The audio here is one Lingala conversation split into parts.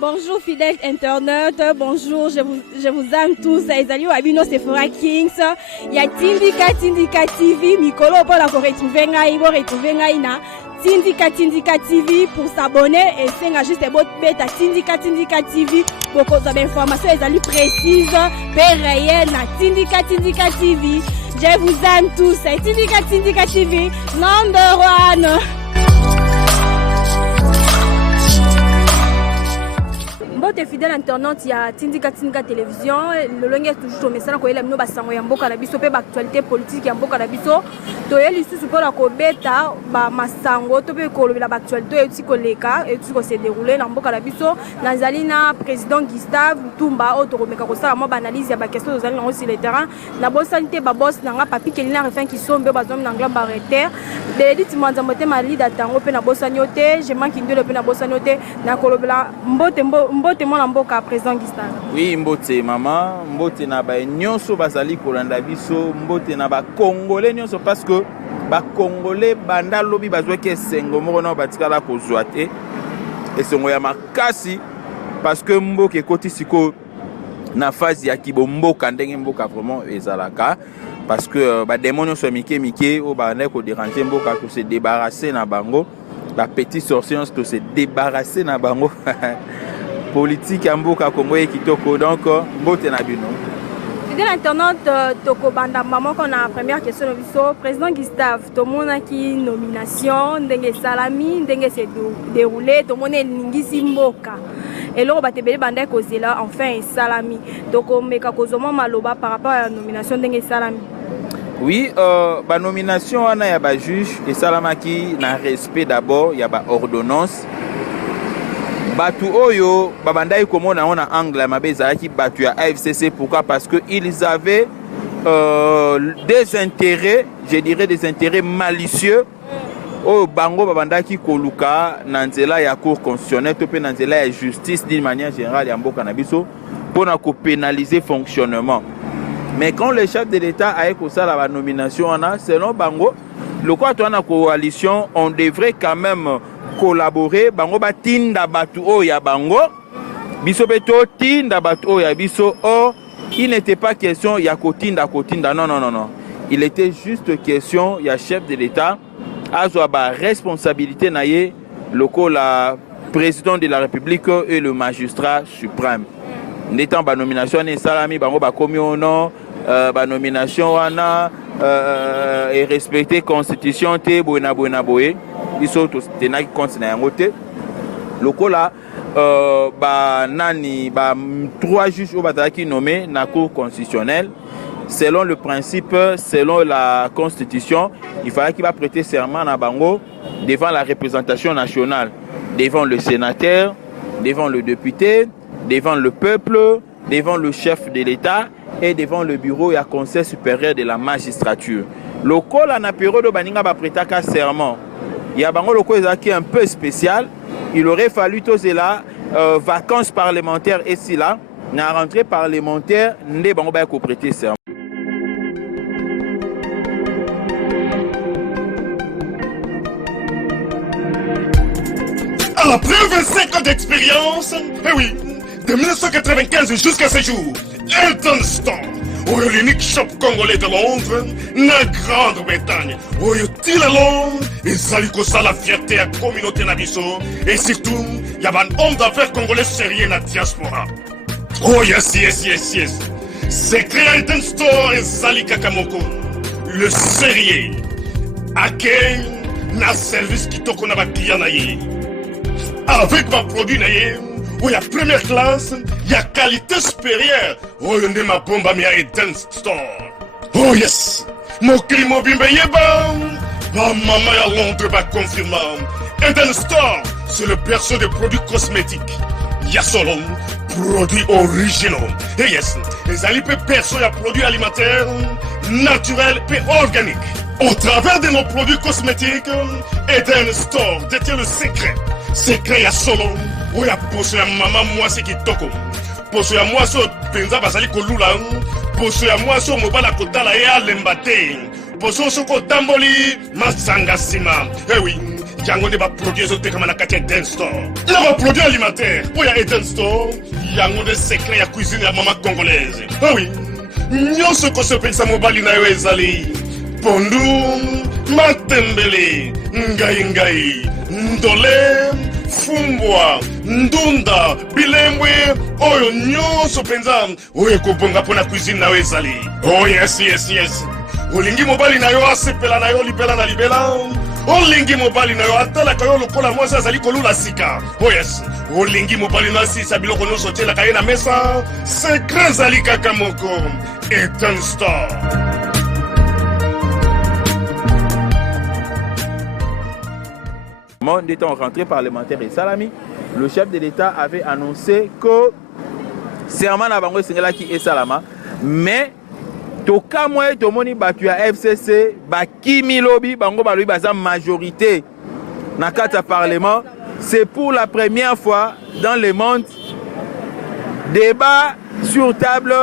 Bonjour fidèles internautes, bonjour, je vous aime tous. Ezali Wabino Sephora Kings. Il y a Tindika TV, Mikolo pour la retrouver ngai na Tindika TV pour s'abonner et c'est juste votre bêta Tindika TV pour cause d'informations ezali précises, réelles na Tindika TV. Je vous aime tous. Tindika TV, number one. Bote fidèle internaute, il y a Tindika télévision. Le long est toujours mais ça ko yela mino basango ya mboka na biso pe ba actualité politique ya mboka na biso. To yeli susu pour la ko beta ba masango to pe ko lobela ba actualité et tiko leka et tiko se dérouler na mboka na biso. Na zalina président Gustave Tumba o to komeka ko sala mo ba analyse ya ba question zalina ngo sur le terrain. Na bo santé ba boss na nga papi kelina refin qui sombe ba zom na ngla barreter. De dit manza moté mali datango pe na bosanyote, je manque ndelo pe na bosanyote na ko lobela mbote mon mboka président Gustave. Oui, mbote maman, mbote na ba nyonso bazali kolanda biso, mbote na ba congolais nyonso parce que ba congolais banda lobi bazwa ke sengo moko na batikala ko zoate et sengo ya makasi parce que mboka ekoti siko na phase ya kibomboka ndenge mboka vraiment ezalaka parce que ba démons so mike o ba na ko déranger mboka ko se débarrasser na bango, ba petit sorcier to se débarrasser na bango. Politique à Mboka Congo et Kitoko, donc mbote na bino. Fidèle internaute, toko banda maman qu'on a première question de viso président Gustave, tout le monde a qui nomination, ndenge salami, ndenge se déroulé, tout le monde est lingisi Mboka. Et là on va te belle banda kozela enfin salami. Toko meka kozoma maloba par rapport à la nomination ndenge salami. Oui, ba nomination wana ya ba juge et salamaki na respect d'abord, il y a ba ordonnance. Batu Oyo, Babandai Komona on a angle mabeza qui batu à AFCC. Pourquoi? Parce que ils avaient des intérêts, je dirais des intérêts malicieux. Au Bango Babandaki Koluka, Nanzela ya cour constitutionnelle, topé Nanzela ya justice d'une manière générale ya Mboka Nabiso pour na pénaliser fonctionnement. Mais quand le chef de l'État a écouté ça la nomination, selon Bango, le quoi toi na coalition, on devrait quand même collaborer bango batinda batu o ya bango biso beto tinda batu o ya biso o il n'était pas question ya kotinda non il était juste question ya chef de l'État azwa ba responsabilité naie loko la président de la République et le magistrat suprême n'étant ba nomination ne salami bango ba komi ono ba nomination wana et respecter constitution te boena boye biso to tenaki compte na yango te lokola ba nani ba 3 juges au bazaki nommé na cour constitutionnelle selon le principe, selon la constitution, il fallait qu'il va prêter serment à bango devant la représentation nationale, devant le sénateur, devant le député, devant le peuple, devant le chef de l'État et devant le bureau et le conseil supérieur de la magistrature. Lokola na période baninga ba prêtaka serment. Il y a un loco qui est un peu spécial. Il aurait fallu tous là vacances parlementaires et si là, na rentrée parlementaire, ne bango ba ko prêter serment. Après 25 ans d'expérience, eh oui, de 1995 jusqu'à ce jour, Eltonstar, l'unique shop congolais de Londres, la Grande-Bretagne, Tilalong, et Salikosa la fierté à la communauté Nabiso, et surtout, il y a un homme d'affaires congolais sérieux dans la diaspora. Oh yes. C'est créé Eltonstar et Sali Kakamoko, le sérieux, à quel na service qui toko na ba client naye. Avec ma produit naye, où il y a première classe, il y a qualité supérieure. Oh, il y a ma bombe à mi Eden Store. Oh yes, mon crime bimbe yeba. Ma maman à Londres va confirmer. Eden Store, c'est le berceau de produits cosmétiques. Yasolon, produits originaux. Et yes, les alipes berceau de produits alimentaires, naturels et organiques. Au travers de nos produits cosmétiques, Eden Store détient le secret ya solo où ya poso ya maman moi c'est qui toko poso ya moi so penza bazali kolula poso ya moi so mobala kotala ya lembate poso so ko tamboli masanga sima eh oui yango nde baproduit ezotekama na kati ya Eden Store. Na baproduit alimentaire oyo ya Eden Store yango nde secret ya cuisine ya mama congolaise. Ah oui, nyonso kosepelisa mobali na yo ezali pondu, matembele, ngai, ndole, fumbwa, ndunda, bilembwe, oyo nyonso penza oyo kobonga mpona cuisine na yo ezali. Oh yes. Olingi mobali na yo asepela na yo libela na libela. Olingi mobali na yo atalaka yo lokola mwasi azali kolula sika. Oh yes, olingi mobali na asisa biloko nyonso otielaka ye na mesa. Secret ezali kaka moko, Eden Store. D'étant rentrée parlementaire et Salami, le chef de l'État avait annoncé que serment na bango sengelaki et Salama, mais toka moye tomoni batu ya FCC bakimi lobi bango balobi baza majorité na kata parlement. C'est pour la première fois dans le monde débat sur table,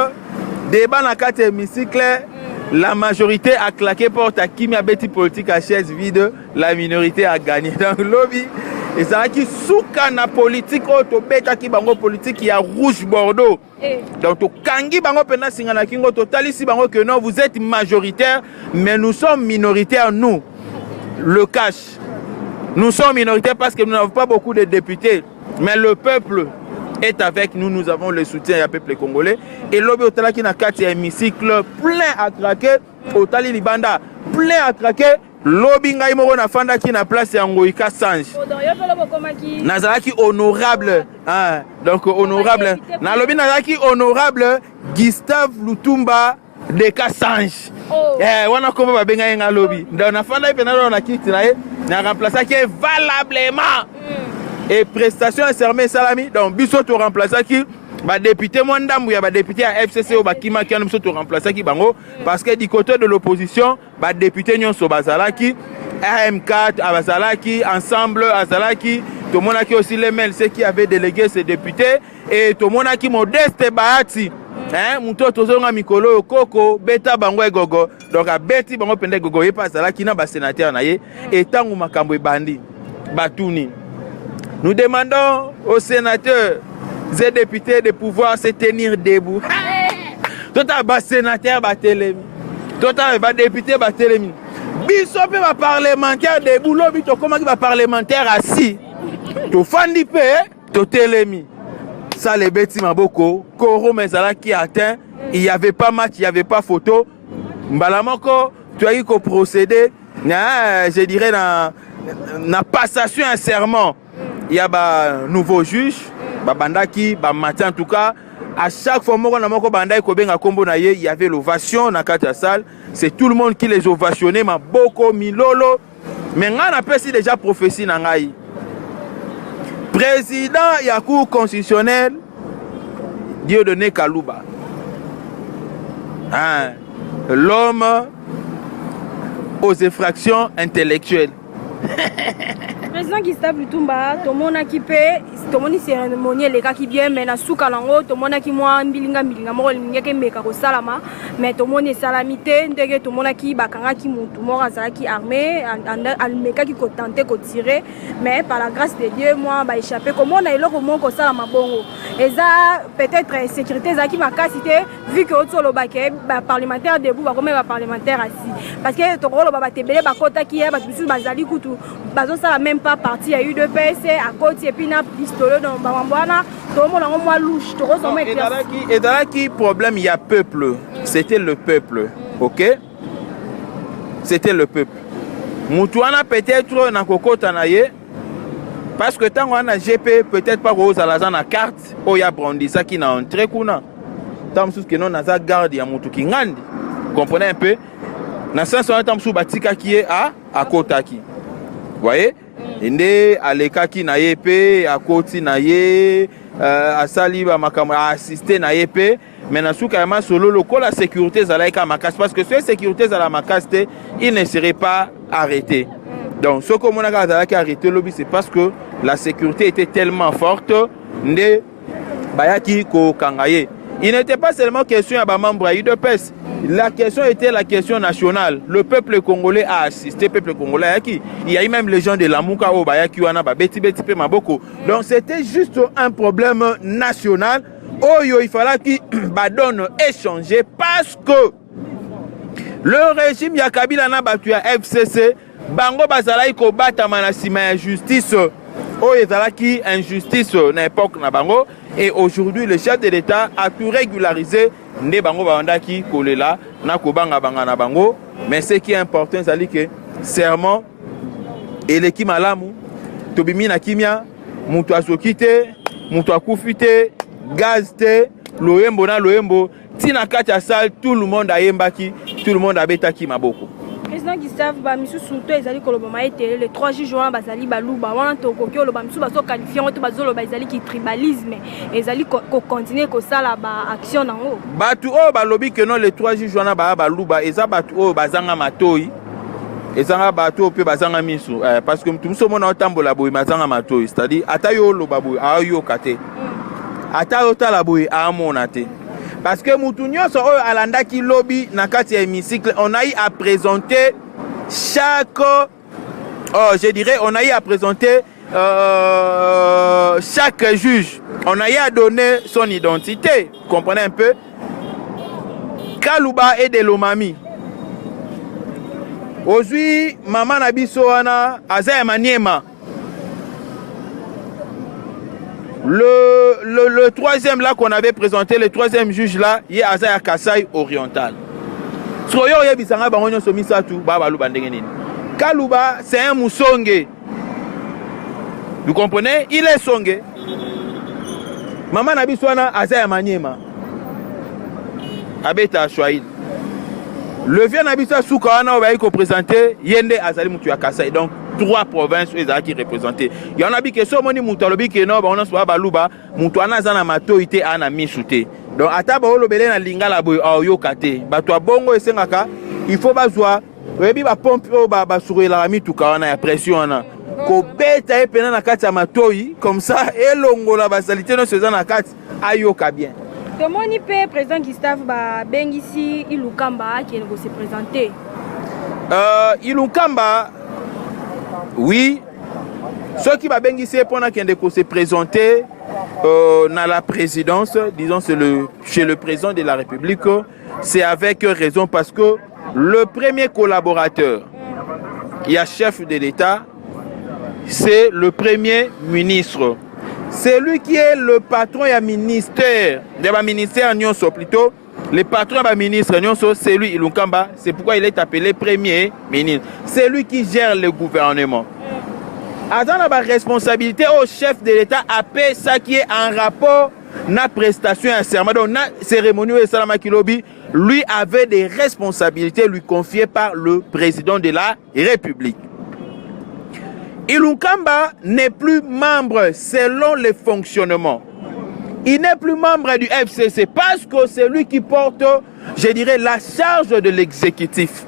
débat na kata hémicycle. La majorité a claqué porte à Kimi Abeti politique à chaise vide, la minorité a gagné dans le lobby. Et ça qui souka na politique auto beta ki bango politique qui a rouge bordeaux. Donc to kangi bango pena singana kingo total ici bango que non vous êtes majoritaire mais nous sommes minoritaires nous. Le cash. Nous sommes minoritaires parce que nous n'avons pas beaucoup de députés mais le peuple est avec nous, nous avons le soutien du peuple congolais. Et l'obé otala qui n'a qu'à hémicycle plein à craquer, otali libanda plein à craquer. Lobby ngai moko na fanda qui na place ya Ngoïka Sange. Nazalaki honorable, hein, donc honorable. Na lobby nazalaki honorable Gustave Lutumba de Kassange. Wana komba ba benga nga lobby. Donc na fanda ipena na kiti na ye, na remplacer qui valablement. Et prestation et serment Salami, donc biso to remplacer qui ba député Mwandambu ya ba député à FCC au bakima qui biso to remplacer qui bango parce que du côté de l'opposition ba député nyonso bazalaki AM4 abazalaki ensemble azalaki to monaki aussi les MLC qui avait délégué ces députés et to monaki Modeste Bahati hein muto tozonga mikolo koko beta bango egogo donc a beti bango pende gogo ye bazalaki na ba sénateur na ye et tangu makambo ebandi batuni. Nous demandons aux sénateurs et députés de pouvoir se tenir debout. Tout un sénateur batelemi, tout un député batelemi. Bisope va parlementaire debout, l'obi to comment va parlementaire assis. To fandi pe, to telemi. Ça les bêtis maboko, Koro Mezala qui atteint, il n'y avait pas match, il n'y avait pas photo. Mbalamoko, tu as eu qu'au procédé, je dirais dans passation un serment. Il y a un nouveau juge, Bandaki, matin en tout cas. À chaque fois il y avait l'ovation dans la salle. C'est tout le monde qui les ovationnait, mais beaucoup milolo. Mais on appelle ça déjà prophétie. Président de la Cour constitutionnelle, Dieudonné Kalouba. Hein? L'homme aux infractions intellectuelles. Président Gustave Lutumba, tout le monde qui peut, tout le monde cérémonieux, les gars qui viennent, mais na souka lango, tout le monde qui moi bilinga, moi linga qui meka ko salama, mais tout le monde est salamité, ndege tout le monde qui bakanga qui monte, tout le monde qui armé, al meka qui tenté ko tirer, mais par la grâce de Dieu, moi bah échappé. Comment on a eu le moment ko salama bongo, et ça peut-être sécurité ça qui m'a cassité, vu que autour le baquet, parlementaire debout, bah comment parlementaire assis, parce que tout le monde bah tebele bah kota qui est, bah tout bazali kutu, bazon ça la même pas parti, il y a eu deux PC à côté et puis na pistolet dans Bamambouana, tout le monde a moins louche, tout le monde et dans qui problème il y a peuple, c'était le peuple, ok? C'était le peuple. Moutouana peut-être na koko tanaye, parce que tant qu'on a GP peut-être pas rose à la zone carte, oh ya brandisa qui n'a entré kuna, tant que non na za garde ya moutou ki ngandi, comprenez un peu? Na sens on a tant sous batika qui est à Kotaki, voyez? Inde aleka ki na yepe akoti na ye asali ba makama assister na yepe mais na suka ma solo loko la sécurité zalaika makas parce que cette sécurité za la makaste il ne serait pas arrêté. Donc ce que mon aga zalaki arrêté lobby c'est parce que la sécurité était tellement forte nde bayaki ko kangaye. Il n'était pas seulement question à ba membre UDPS La question était la question nationale. Le peuple congolais a assisté, le peuple congolais a qui. Il y a eu même les gens de la Mouka au Bayakiwana, Beti Pe Maboko. Donc c'était juste un problème national. Il fallait qu'il donne échanger parce que le régime Yakabila n'a battu à FCC. Bango Bazalaï ko bata manasima justice. Ezalaki injustice na époque na bango. Et aujourd'hui, le chef de l'État a tout régularisé. Nde bango bandaki kolela na kobanga banga na bango. Mais ce qui est important, c'est que serment et l'équipe malamu, tobimi na kimia, mutu azokite, mutu akufite, gaz te, loyembo na loyembo, tina kati ya salle, tout le monde a yembaki, tout le monde a betaki maboko. Président Gustave Bamisu surtout ezali kolobama ete le 3 juin bazali baluba wana tokoki oloba misu bazo qualifier to bazoloba ezali ki tribalisme ezali ko continuer ko sala ba action nango batu o balobi que non le 3 juin ba baluba eza batu o bazanga matoi ezanga batu pe bazanga misu parce que muso mona otambola boy mazanga matoi c'est-à-dire ata yo loba boy ayo kate ata yo tala boy amona te. Parce que Moutounion, alandaki lobby na kati ya hémicycle, on a eu à présenter chaque, je dirais, on a eu à présenter chaque juge. On a eu à donner son identité. Vous comprenez un peu? Kalouba et de l'Omami. Aujourd'hui, maman Nabiso wana Azaya Maniema. Le troisième là qu'on avait présenté, le troisième juge là, il y a Azaya Kassai oriental. Kalouba, c'est un moussongue. Vous comprenez? Il est songue. Maman Nabiswana Azaya Maniema. Abeta Chouaïd. Le vieux Nabiswa Soukawana va être présenté Yende Azali Moutua Kassai. Donc, 3 provinces qui représentées. Il y en a qui sont moni Moutalobi qui non, on a soit Baluba, Moutouana Zana Mato ite ana misute. Donc, Ataba Olobele na Lingala Boy Aoyo Kate. Batwa Bongo et Sengaka, il faut bazwa. Rebi ba pompe ba sourire la mi tout kawana ya pression na. Ko beta e pena na kati ya matoi comme ça et longo la basalité no sezana na kati ayoka bien. Tomoni pe président Gustave ba bengisi Ilukamba qui va se présenter. Ilukamba oui, ceux qui va bengisi pendant qu'il se présenter dans la présidence, disons chez le président de la République, c'est avec raison parce que le premier collaborateur, il y a chef de l'État, c'est le premier ministre. C'est lui qui est le patron et ministère, plutôt, le patron et ministre, c'est lui, Ilukamba, c'est pourquoi il est appelé premier ministre. C'est lui qui gère le gouvernement. Avant la responsabilité au chef de l'État, après ça qui est en rapport na prestation et serment, donc na cérémonie et Salama Kilobi, lui avait des responsabilités lui confiées par le président de la République. Ilukamba n'est plus membre selon les fonctionnements. Il n'est plus membre du FCC parce que c'est lui qui porte, je dirais, la charge de l'exécutif.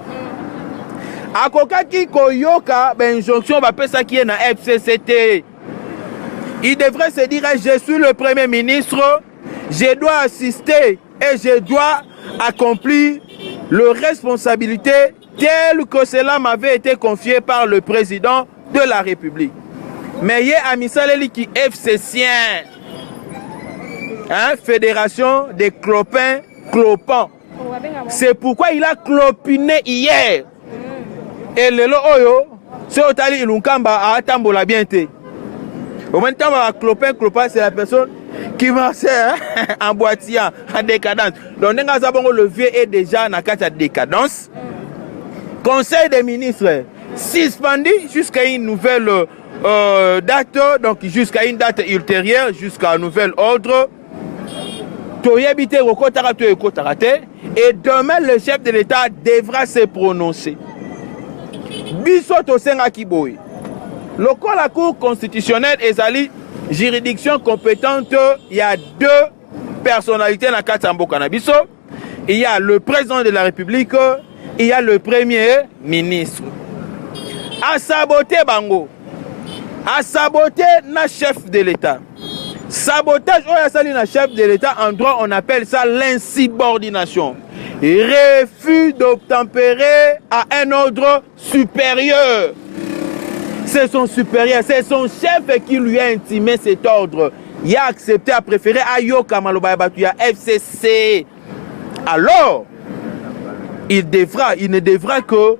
Akokaki Koyoka, injonction, ça qui est dans FCCT. Il devrait se dire, je suis le premier ministre, je dois assister et je dois accomplir les responsabilités telles que cela m'avait été confié par le président de la République. Mais il y a Amisaleli qui FCCien, hein, Fédération des clopins clopants. C'est pourquoi il a clopiné hier. Et le oyo, c'est Otali Ilukamba a tambola bien té. Au même temps, clopin clopin, c'est la personne qui marchait en boitillant, en décadence. Donc, le vieux est déjà dans la décadence. Conseil des ministres suspendu jusqu'à une nouvelle date, donc jusqu'à une date ultérieure, jusqu'à un nouvel ordre. Et demain, le chef de l'État devra se prononcer. Bisoto Senga Kiboy. La Cour constitutionnelle et Zali, juridiction compétente, il y a 2 personnalités dans la Katambo Canabiso. Il y a le président de la République, il y a le premier ministre. À saboter Bango, à saboter le chef de l'État. Sabotage au chef de l'État, en droit on appelle ça l'insubordination. refus d'obtempérer à un ordre supérieur. C'est son supérieur, c'est son chef qui lui a intimé cet ordre. Il a accepté, a préféré Ayoka Maloba Batuya FCC. Alors, il ne devra que,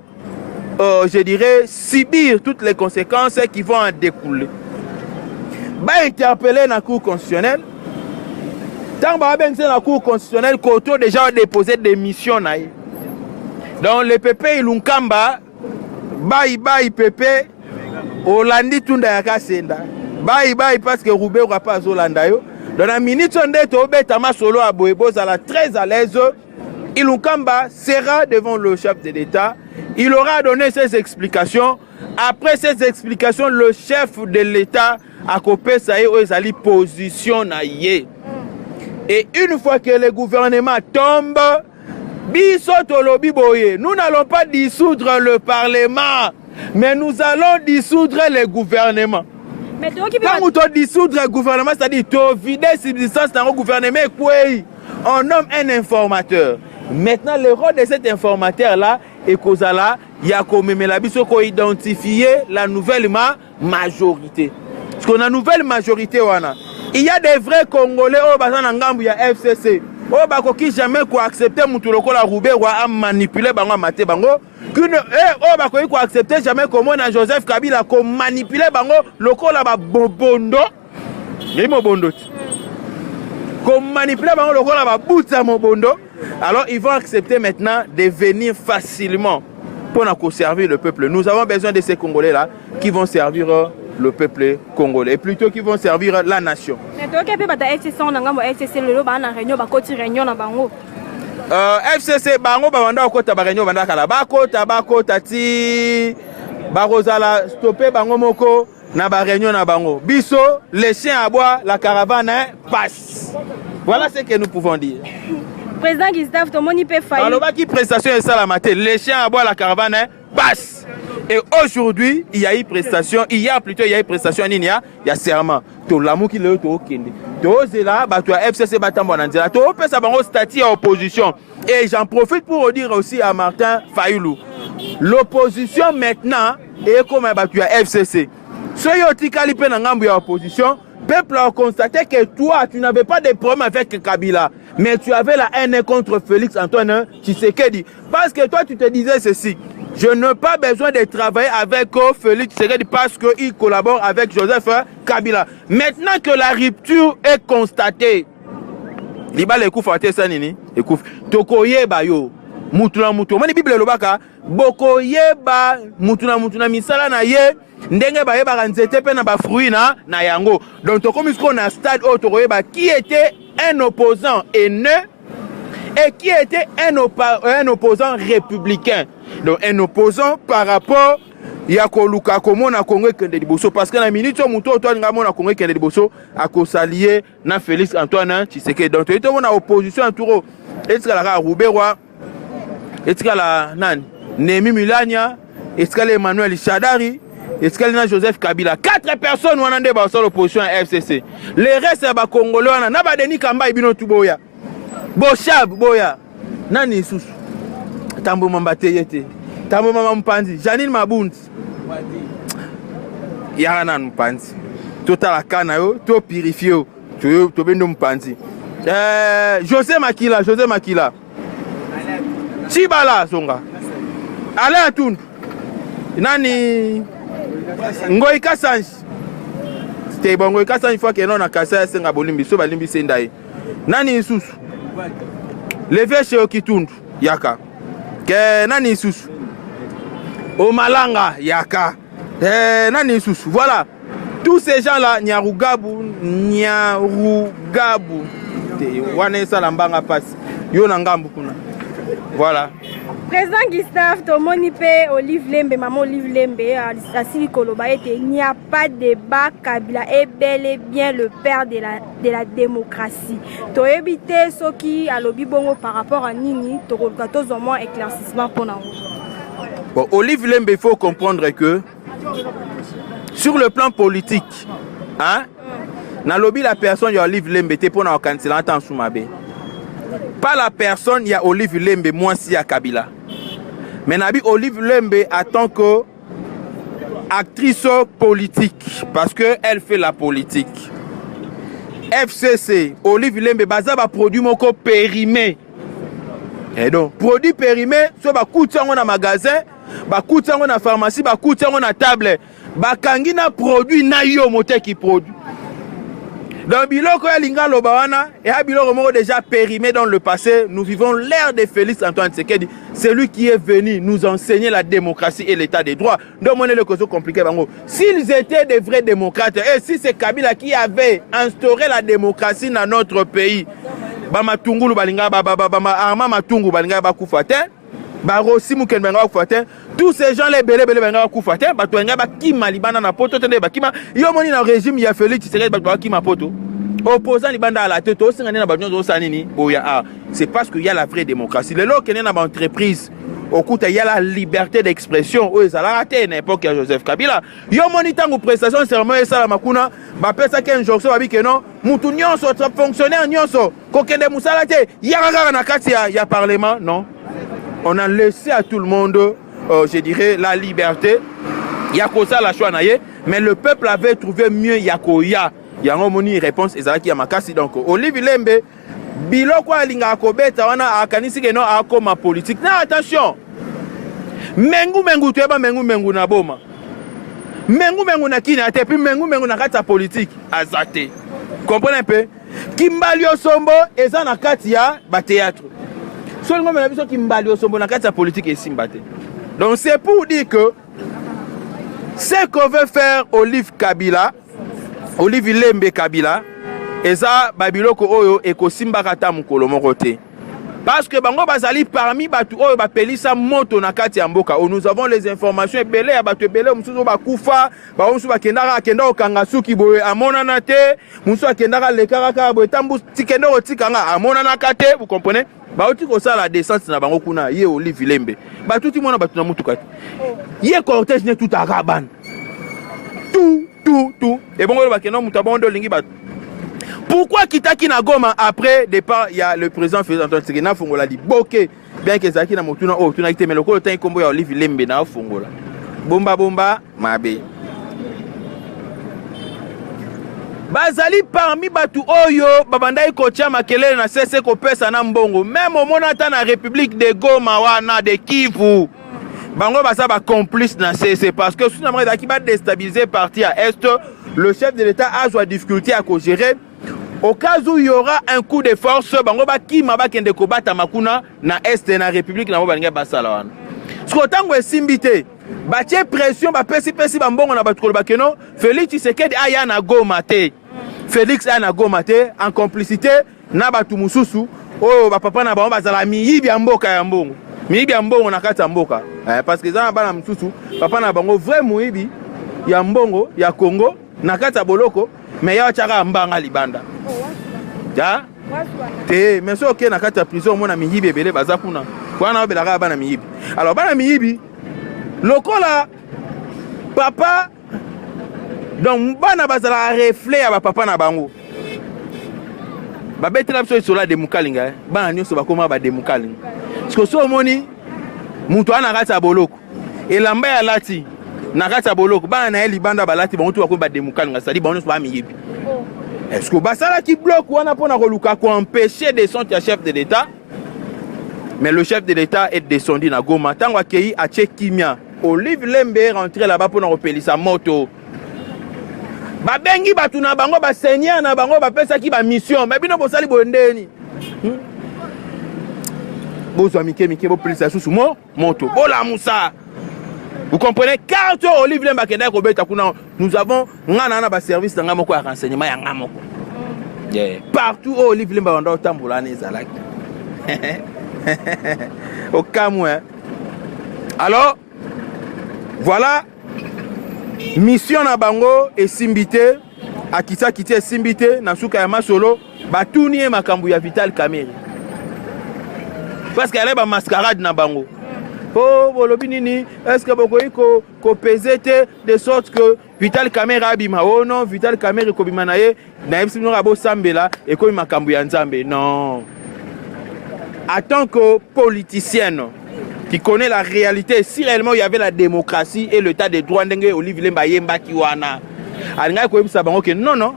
je dirais, subir toutes les conséquences qui vont en découler. Va interpeller la Cour constitutionnelle. Tant que la Cour constitutionnelle, Koto déjà déposé des missions. Donc, le PP Ilunkamba, bye PP, Olandi Tunda Yakasenda. Bye parce que Roubé n'a pas Zolanda. Dans la minute, on est au Betama Solo à Boébos à la très à l'aise. Ilunkamba sera devant le chef de l'État. Il aura donné ses explications. Après ces explications, le chef de l'État a coupé sa position. Et une fois que le gouvernement tombe, nous n'allons pas dissoudre le Parlement, mais nous allons dissoudre le gouvernement. Mais quand on dissoudre le gouvernement, c'est-à-dire vider subsistance dans le gouvernement, on nomme un informateur. Maintenant, le rôle de cet informateur-là est qu'il y a comme identifier la nouvelle majorité. Parce qu'on a une nouvelle majorité, il y a des vrais Congolais qui ont FCC. Qui jamais accepté la Roubé ou manipuler bango maté bango. Qui accepté jamais comment Joseph Kabila manipuler bango lokola ba bobondo. Yimo bondo. Comme manipuler bango lokola ba boutsa mobondo. Alors ils vont accepter maintenant de venir facilement pour servir le peuple. Nous avons besoin de ces Congolais là qui vont servir le peuple congolais, plutôt qui vont servir la nation. FCC bango banda okota ba réunion banda kala bakota ti barozala stopper bango moko na ba réunion na bango. Biso les chiens à bois, la caravane passe. Voilà ce que nous pouvons dire. Président Gustave Tomoni peut faillir. Alors qui prestation et ça la maté, les chiens à bois, la caravane passe. Et aujourd'hui, il y a eu prestation, il y a prestation, il y a serment. Tout l'amour qui le tout kende. Tout là, bah toi FCC batambo nanzela. Tout peut ça bango statut à opposition. Et j'en profite pour dire aussi à Martin Fayoulou. L'opposition maintenant est comme bah tu as FCC. Soyez au tikali pe na ngambu ya opposition. Peuple a constaté que toi, tu n'avais pas de problème avec Kabila, mais tu avais la haine contre Félix Antoine Tshisekedi. Parce que toi, tu te disais ceci. Je n'ai pas besoin de travailler avec Félix Tshisekedi parce qu'il collabore avec Joseph Kabila. Maintenant que la rupture est constatée, Liba le kouf ate sanini, ekouf. Tokoye ba yo, mutuna mutu. Mani Bible lobaka, bokoye ba mutuna misala na ye. Ndenge ba yeba nzete pe na ba fruit na yango. Donc to comme qu'on a stade autre qui était un opposant haineux et qui était un opposant républicain. Donc un opposant par rapport ya koluka komona Congo kende liboso parce que na minute muto to ngamo na Congo kende liboso akosalier na Félix Antoine Tshisekedi. Donc to mona opposition enturo etika la Rouberwa etika la nan Nemi Milania etika la Emmanuel Shadari. Est-ce qu'il y a Joseph Kabila? 4 personnes ont été dans l'opposition à FCC. Les restes sont Congolais. N'a pas de Kamba Ibino Tuboya. Boshab Boya. Nani Sous. Tambo Mambateyete. Tambo Mamampanzi. Janine Mabounti. Yana Mpanzi. Total Akanayo. To purifio. To Bendo Mpanzi. José Makila. Chibala Songa. Alain Toun. Nani. Ngoi Kassange. C'était bon Ngoi Kassange une fois que non a Kassa senga bolimbi so balimbi sendai. Nani Susu. Levé chez Okitundu Yaka. Que nani Susu. Omalanga Yaka. Nani Susu. Voilà. Tous ces gens là Nyarugabu. Wane salambanga passe. Yo nangambu kuna. Voilà. Président Gustave Tomoni pe Olive Lembe, maman Olive Lembe, Assili Koloba, il n'y a pas de débat. Kabila est bel et bien le père de la démocratie. Tu as évité ce qui a lobby bongo par rapport à Nini, tu as au moins éclaircissement pour nous. Bon, Olive Lembe, il faut comprendre que sur le plan politique, hein, dans le lobby la personne de Olive Lembe, tu pour nous canceller en temps sous ma baie. Pas la personne, il y a Olive Lembe, moi si à Kabila. Mais Nabi Olive Lembe en tant que actrice politique, parce qu'elle fait la politique. FCC, Olive Lembe, baza ba produit moko périmé. Et donc, produit périmé, soit ba coûte en un magasin, ba coûte en une pharmacie, ba coûte en une table, ba kangina produit na yo moté qui produit. Dans biloko ya linga lobawana et à biloko moko déjà périmé dans le passé, nous vivons l'ère de Félix Antoine Tshisekedi, celui qui est venu nous enseigner la démocratie et l'état des droits. Donc mon est le cause compliqué bango. S'ils étaient des vrais démocrates et si c'est Kabila qui avait instauré la démocratie dans notre pays, bama tungulu balinga bama arma matungu balinga ba kufate, ba rosi muken balinga kufate. Tous ces gens les belé balinga kufate, ba toenga ba kima libana na poto tende ba kima yo moni na régime ya Félix Tshisekedi ba kima poto. Opposant libanda à la tête au singane na ba nyonzo sanini boya ah, c'est parce qu'il y a la vraie démocratie. Le lokene na ba entreprise au coup il y a la liberté d'expression où ça la raté n'importe quel Joseph Kabila. Yo moni tango prestation serment et ça la makuna ba pesa ken jonction ba bi non mutu nyonso fonctionnaire nyonso kokende musala te yaka na kati ya parlement non. On a laissé à tout le monde je dirais la liberté. Yakosa la choix naie mais le peuple avait trouvé mieux yakoya. Yango moni réponse ezalaki ya makasi donc Olive Lembe biloko alinga kobeta wana akanisi keno akoma politique na attention mengu tuyeba mengu na boma mengu na kina te puis mengu na kati ya politique azate comprenez un peu Kimbali Osombo eza na kati ya ba théâtre so ngo mena biso Kimbali Osombo na kati ya politique et simbate donc c'est pour dire que ce qu'on veut faire Olive Lembe Kabila eza babiloko oyo ekosimbaka ta mukolo moko te parce que bango bazali parmi batu oyo bapelisa moto na kati ya mboka. Nous avons les informations ebele ya batu ebele mususu bakufa ba mususu bakendaka akenda okanga suki boye amonana te mususu akendaka lekaka boye tambu tikenda otikanga amonana kate vous comprenez ba oti ko sala descente na bango kuna ye Olive Lembe batuti mona batu na mutuka ye cortège ne tout araban tout et bon ba keno mutabondo lingi ba. Pourquoi Kitaki na Goma après départ il y a le président Félix Antoine Tshisekedi na fongola di boké bien que Zaki na motuna o tuna ité mais le ko temps kombo ya Olive Lembe na fongola bomba mabe bazali parmi batu oyo babandai kotia makelele na cesse ko pesa na mbongo même au monata na République de Goma wana de Kivu bango basa ba complice na cesse parce que sous namre daki ba déstabiliser parti à est le chef de l'État a soit difficulté à gérer. Au cas où il y aura un coup de force, bango ba ki maba kende ko bata makuna na est na République na bobalinga basala wana. Skotango esimbité, ba tie pression ba pesi ba mbongo na batukolo bakeno, Félix Tshisekedi aya na Goma te. Félix aya na Goma te en complicité na batu mususu oyo ba papa na bango bazala miyibi ya mboka ya mbongo. Miyibi ya mbongo na kati ya mboka. Parce que za bana mususu papa na bango vrai muyibi ya mbongo ya Congo na kati ya boloko mais ya chaka mbanga libanda. Ja? Te, mais so ke na kati ya prison mona miyibi ebele baza kuna. Kwana obelaka bana miyibi. Alors bana miyibi lokola papa donc bana bazala reflet ya ba papa na bango. Ba betela biso isola de mukalinga bana nyonso bakoma ba de mukalinga. Parce so moni mutu ana kati ya boloko. Elamba ya lati na kati ya boloko bana na libanda balati bango tu bakoba de mukalinga c'est-à-dire bango nyonso ba miyibi. Est-ce que Basala qui bloque ou on a pour empêcher de son chef de l'État? Mais le chef de l'État est descendu na Goma. Tant qu'il a Kimia, Olive Lembe est rentré là-bas pour nous repérer sa moto. Babengi batuna bango ba seigneur na bango ba pesa ki ba mission. Mais bino bosali bondeni. Bozo mike bo police sous moto. Bola Moussa. Vous comprenez? Car tu Olive Lembe kenda ko beta kuna nous avons ngana ba service nga moko ya renseignement ya ngamoko. Yeah. Partout Olive Lembe ndo tambola na ezalaki. Au Cameroun. Alors voilà mission na bango et simbité akisa kiti simbité na suka ya masolo batuni makambu ya Vital Kamerhe. Parce qu'elle est ba mascarade na bango. Oh, bolobinini, est-ce que bokoyi ko pesete de sorte que Vital Kamerhe abima? Oh non, Vital Kamerhe ko bima na ye na ebisi no rabo sambela e ko makambu ya nzambe. Non. en tant que politicienne qui connaît la réalité, si réellement il y avait la démocratie et l'état de droit, Olivier Mbayemba Kiwana, non, non,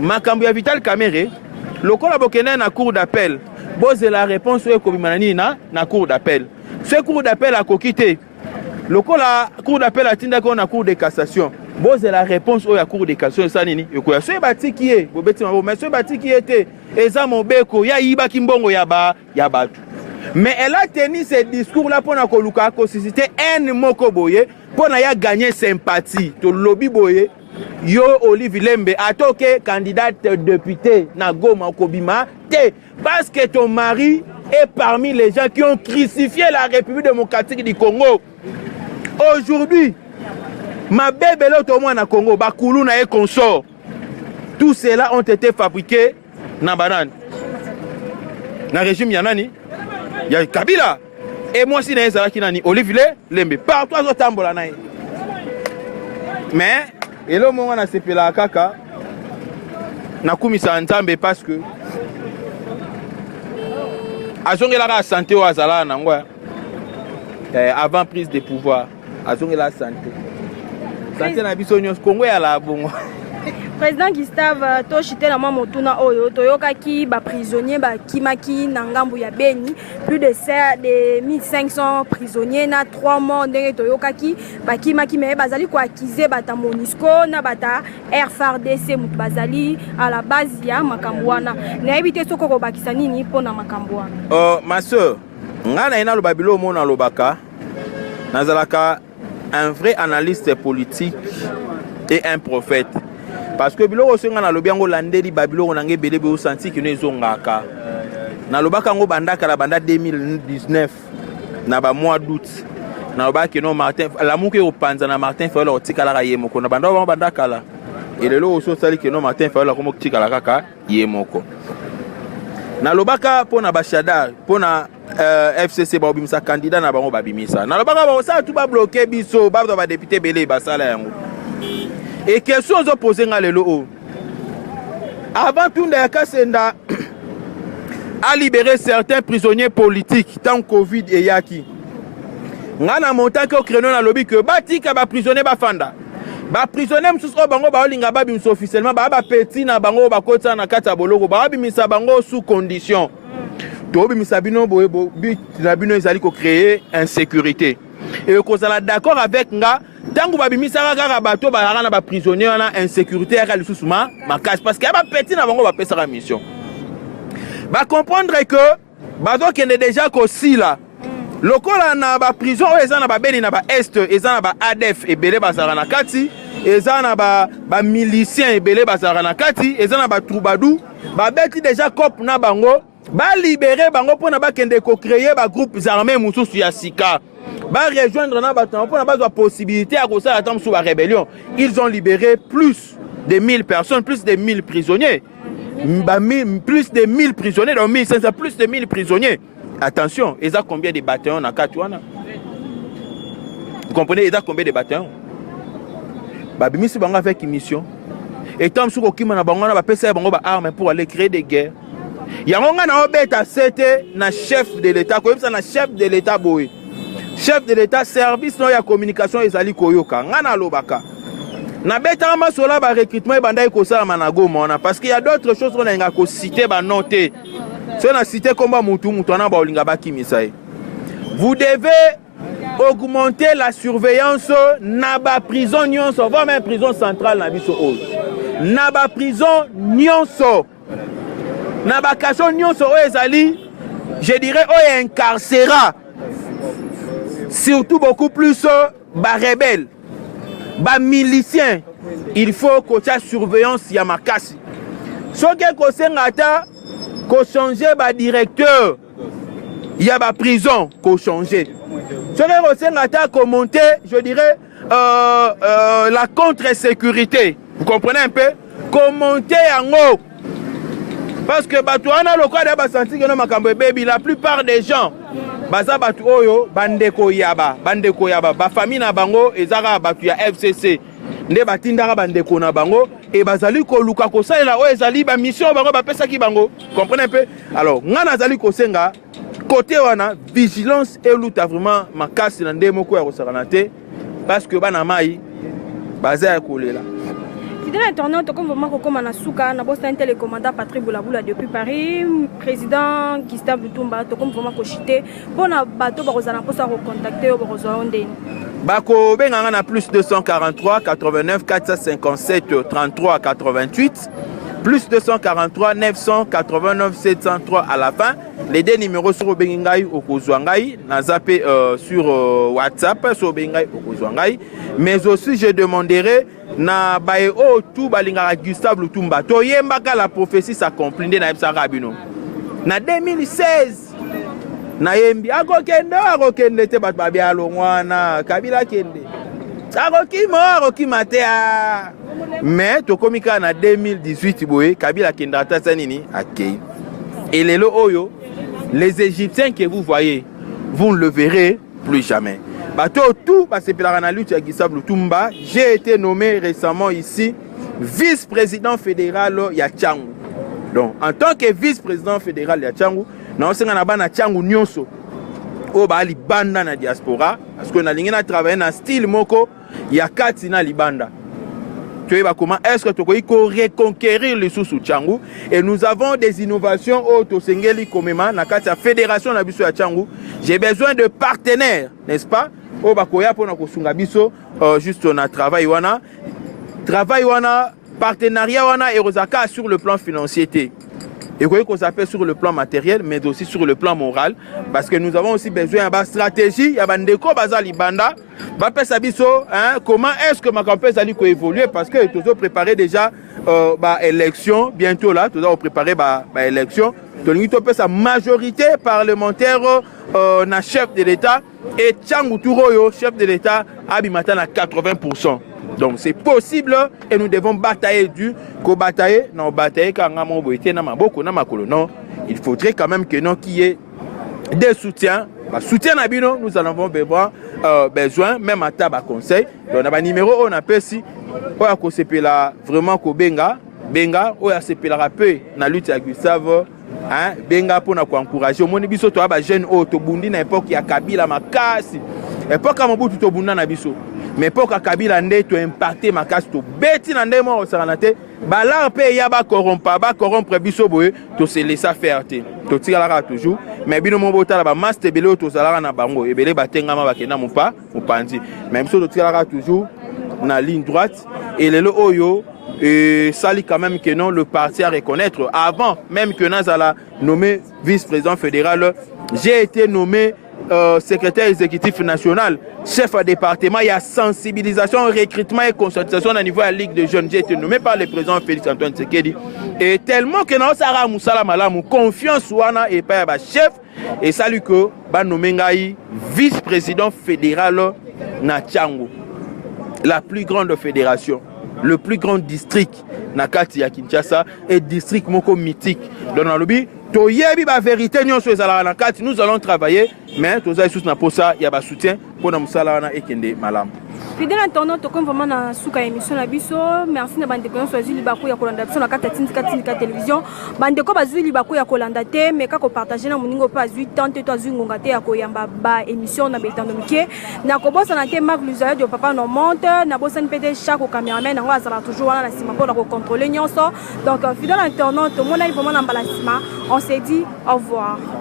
makambo ya Vital Kamerhe, le collabokene na cour d'appel, bose la réponse au Kobimanani na cour d'appel. Ce cours d'appel a coquité. Le cour d'appel a tinda qu'on a cour de cassation. Bose la réponse au cour de cassation, ça nini. Et quoi, ce bâti qui est, mais ce bâti qui était, Eza Mobeko, ya Iba Kimbongo Yaba, Yabatu. Mais elle a tenu ce discours-là pour Nakoluka, pour susciter un moko boye, pour n'a gagner sympathie. To lobby boye, yo Olivier Lembe, a toqué candidate député, na Goma Kobima, te, parce que ton mari est parmi les gens qui ont crucifié la République démocratique du Congo. Aujourd'hui, ma bébé l'autre mois na Congo, Bakoulou na et consort, tout cela ont été fabriqués na banane. Na régime Yanani. Il y a Kabila. Et moi, si je suis là, Olivier Lembe. Partout, je suis là. Mais, et là, moi, je suis là, kaka. Je suis là parce que. Je suis là la santé au Azala. Avant prise de pouvoir. Je suis là la santé. Santé na biso nyos Congo ya la bongo. Président Gustave Toshite na motuna oyo toyokaki ba prisonniers ba kimaki na ngambu ya Beni, plus de 1500 prisonniers na 3 morts ndenge toyokaki ba kimaki me bazali ko accuser bata MONUSCO na bata FARDC mutu bazali à la base ya makambo wana na ebite soko ko bakisa nini pona makambo wana. Ma sœur, ngana ina lo babilo mona lobaka nazalaka un vrai analyste politique et un prophète. Parce que biloko senga na lobiango landeli babiloko nange belebe osanti kino ezongaka. Na lobaka ngo bandaka la banda 2019 na ba mois d'août. Na lobaka kino Martin l'amour que opanza na Martin Fayulu otikala ka yemoko na banda bandaka la. Et lelo oso sali kino Martin Fayulu komo tikala kaka yemoko. Na lobaka pona bashadar pona FCC ba obimisa candidat na bango babimisa. Na lobaka ba osa tout ba bloquer biso ba député belé basala yango. Et question ont posé à l'élo. Avant tout, Ndayakasenda a libéré certains prisonniers politiques, tant Covid et Yaki. Ngana montant que créneau na lobby que batika ba prisonnier ba fanda. Ba prisonnier msusu bango ba olinga ba bimso officiellement ba petit na bango ba kota na kata boloko ba bimisa bango sous condition. To bimisa bino boye but na bino ezali ko créer insécurité. Et ko sala d'accord avec nga tango babimisa kaka bato ba na ba prisonnier na insécurité ya lisusu makasi parce que ba petit na bango ba pesa la mission. Ba comprendre que bazo kende déjà ko sila lokola na ba prison eza na ba beni na ba est eza na ba ADF ebele basara na kati eza na ba miliciens ebele basara na kati eza na ba troubadou ba beti déjà cop na bango ba libérer bango pona ba kende ko créer ba groupes armés mususu ya sika. Va rejoindre na batan pour la possibilité à cause de sous la rébellion. Ils ont libéré plus de 1000 personnes, plus de 1000 prisonniers. Plus de 1000 prisonniers, donc 1500, plus de 1000 prisonniers. Attention, ils ont combien de bataillons à Katouana? Vous comprenez, ils ont combien de bataillons? Babimi si bango avec une mission. Et tant que Kima na bango na ba pesa bango ba armes pour aller créer des guerres. Yangonga na obeta c'était na chef de l'État, comme ça na chef de l'État boy. Chef de l'État, service non ya communication ezali koyoka. Ngana lobaka. Na beta ma sola ba recrutement e banda ko sala manago mona parce qu'il y a d'autres choses qu'on a nga ko citer ba noter. Si on a cité comme mutu na ba olinga ba kimisai. Vous devez augmenter la surveillance na ba prison nyonso, voire même prison centrale na biso o. Na ba prison nyonso. Na ba kaso nyonso o ezali, je dirais o incarcérat. Surtout beaucoup plus bas rebelles, bas miliciens. Il faut que tu aies surveillance Yamakasi. Ce qui est qu'on changer bas directeur, il y a bas prison qu'on changer. Ce qui est qu'on monter, je dirais, la contre-sécurité. Vous comprenez un peu? Qu'on monter en haut. Parce que Batouana, le cas de senti que la plupart des gens, baza batu oyo bandeko yaba ba famille na bango ezaka batu ya FCC nde batindaka bandeko na bango et bazali ko luka ko salela o ezali ba mission bango ba pesa ki bango comprenez un peu. Alors ngana zali ko senga côté wana vigilance eluta vraiment makasi na ndemo ko ya kosakana te parce que bana mai baza ya kolela. Fidèle internaute, comme vraiment comme na suka na bossa télécommandant Patrick Boulaboula depuis Paris, président Gustave Lutumba, to comme vraiment ko chité bona bato ba kozana posa ko contacter ba kozala ndeni. Bako benganga na plus 243 89 457 33 88 plus 243 989 703 à la fin. Les deux numéros sur Bengai au Kozwangai, na zappé sur WhatsApp sur Bengai au Kozwangai, mais aussi je demanderai na bae o tout balinga Gustave Lutumba to yembaka la prophétie s'accomplit na ebsa rabino na 2016 na yembi akokende te bat babia longwana Kabila kende akokima te a mais to komika na 2018 boye Kabila kenda ta nini akei et lelo oyo les Égyptiens que vous voyez vous ne le verrez plus jamais. Bato tout c'est pour la lutte à Gustave Lutumba. J'ai été nommé récemment ici vice-président fédéral ya Tchangu. Donc en tant que vice-président fédéral ya Tchangu, na osenga na bana Tchangu nyonso o ba libanda na diaspora parce que na lingina travailler na style moko ya kati na libanda. Tu vois comment est-ce que tu peux reconquérir les sous Tchangu et nous avons des innovations au Tosengeli Komema na kati ya fédération na biso ya Tchangu. J'ai besoin de partenaires, n'est-ce pas? O bakoya pona kosunga biso juste on a travail wana partenariat wana et rozaka sur le plan financier et qu'on s'appelle sur le plan matériel mais aussi sur le plan moral parce que nous avons aussi besoin de stratégie ya bandeko bazali banda ba pesa biso hein comment est-ce que ma campagne allait évoluer parce que tous préparer déjà élection bientôt là tous préparer élection donc to pesa majorité parlementaire na chef de l'État et Tchangu Turoyo chef de l'État abimata na 80%. Donc c'est possible et nous devons batailler du batailler non batailler quand on boité na maboko na makolo non il faudrait quand même que non qu'il y ait des soutiens soutien à bino nous en avons besoin même à table conseil donc on a un numéro on appelle si oya ko sepela vraiment ko benga oya sepela peu na lutte à Gustave hein benga pour na ko encourager moni biso to ba jeune o to bundi na époque ya Kabila makasi époque Mobutu to bunda na biso mais époque Kabila nde to impacter makasi to beti na ndemo o saranate bala pe ya ba corrompre biso boye to se laisser faire to tirala toujours mais bino mo botala ba master belo to zalaka na bango ebele batengama bakena mupa mupandi même so to tirala toujours na ligne droite et lelo oyo et ça dit quand même que non le parti à reconnaître avant même que Nazala nommé vice-président fédéral j'ai été nommé secrétaire exécutif national chef de département il y a sensibilisation recrutement et consultation à niveau de la Ligue de jeunes j'ai été nommé par le président Félix Antoine Tshisekedi et tellement que non ça a musala malamu confiance wana et pas ba chef et salut que ba nommé ngai vice-président fédéral na Tchangu la plus grande fédération le plus grand district nakati ya Kinshasa et district moko mythique dans le lobby to yebi ba vérité nyonso ezala nakati nous allons travailler mais to za sous na posa ya ba soutien pour na musala na ekende malam. Fidèle internaute comme vraiment na suka émission na biso merci na bande ko choisi libako ya kolanda biso na kata tindika télévision bande ko bazui libako ya kolanda te mais ka ko partager na muningo pas 8 ans te to azui ngonga te ya ko yamba ba émission na betando mike na ko bossa na te Marc Luzayo de papa no monte na bossa npede chaque cameraman na azala toujours wana na sima pour ko contrôler nyonso donc fidèle internaute mona vraiment na balasima on s'est dit au revoir.